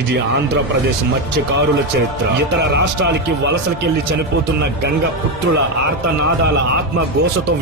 ఇది ఆంధ్రప్రదేశ్ మత్స్యకారుల చరిత్ర. ఇతర రాష్ట్రాలకి వలసలకెళ్లి చనిపోతున్న గంగ పుత్రుల ఆర్తనాదాల ఆత్మఘోషతో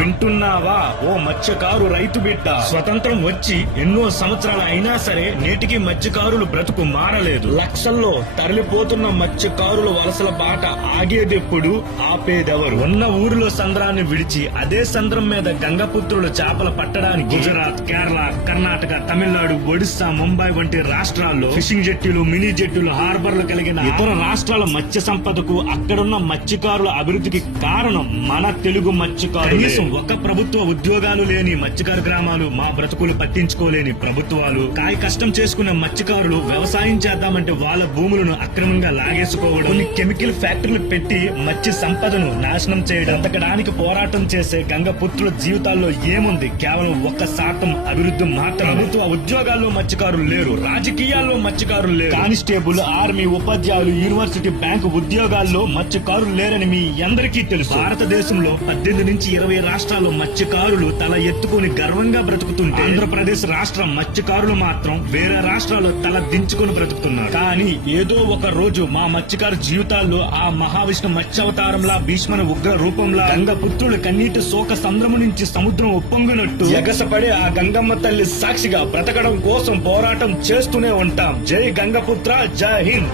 వింటున్నావా ఓ మత్స్యకారు రైతు బిడ్డ? స్వతంత్రం వచ్చి ఎన్నో సంవత్సరాలు అయినా సరే నేటికి మత్స్యకారులు బ్రతుకు మారలేదు. లక్షల్లో తరలిపోతున్న మత్స్యకారుల వలసల బాట ఆగేదెప్పుడు, ఆపేదెవరు? ఉన్న ఊరిలో సంద్రాన్ని విడిచి అదే సంద్రం మీద గంగపుత్రులు చేపలు పట్టడానికి గుజరాత్, కేరళ, కర్ణాటక, తమిళనాడు, ఒడిశా, ముంబై వంటి రాష్ట్రాల్లో ఫిషింగ్ జెట్టీలు, మినీ జెట్టీలు, హార్బర్లు కలిగిన ఇతర రాష్ట్రాల మత్స్య సంపదకు అక్కడున్న మత్స్యకారుల అభివృద్ధికి కారణం మన తెలుగు మత్స్యకారులు. కనీసం ఒక ప్రభుత్వ ఉద్యోగాలు లేని మత్స్యకారు గ్రామాలు, మా బ్రతుకులు పట్టించుకోలేని ప్రభుత్వాలు, కాయ కష్టం చేసుకున్న మత్స్యకారులు వ్యవసాయం చేద్దామంటే వాళ్ళ భూములను అక్రమంగా లాగేసుకోవడం, కొన్ని కెమికల్ ఫ్యాక్టరీలు పెట్టి మత్స్య సంపదను నాశనం చేయడం, బతకడానికి పోరాటం చేసే గంగపుత్రుల జీవితాల్లో ఏముంది? కేవలం 1% అభివృద్ధి మాత్రం. ప్రభుత్వ ఉద్యోగాల్లో మత్స్యకారులు లేరు, రాజకీయాల్లో మత్స్యకారులు లేరు, కానిస్టేబుల్, ఆర్మీ, ఉపాధ్యాయులు, యూనివర్సిటీ, బ్యాంకు ఉద్యోగాల్లో మత్స్యకారులు లేరని మీ అందరికీ తెలుసు. భారతదేశంలో 18 నుంచి 20 రాష్ట్రాల్లో మత్స్యకారులు తల ఎత్తుకుని గర్వంగా బ్రతుకుతుంటే ఆంధ్రప్రదేశ్ రాష్ట్ర మత్స్యకారులు మాత్రం వేరే రాష్ట్రాల్లో తల దించుకుని బ్రతుకుతున్నారు. కానీ ఏదో ఒక రోజు మా మత్స్యకారు జీవితాల్లో ఆ మహావిష్ణు మత్స్యావతారంలా, భీష్మన ఉగ్ర రూపంలా, గంగపుత్రుల కన్నీటి శోక సంద్రము నుంచి సముద్రం ఉప్పొంగినట్టు ఎగసపడి ఆ గంగమ్మ తల్లి సాక్షిగా బ్రతకడం కోసం పోరాటం చేస్తూనే ఉంటాం. జై గంగపుత్ర, జై హింద్.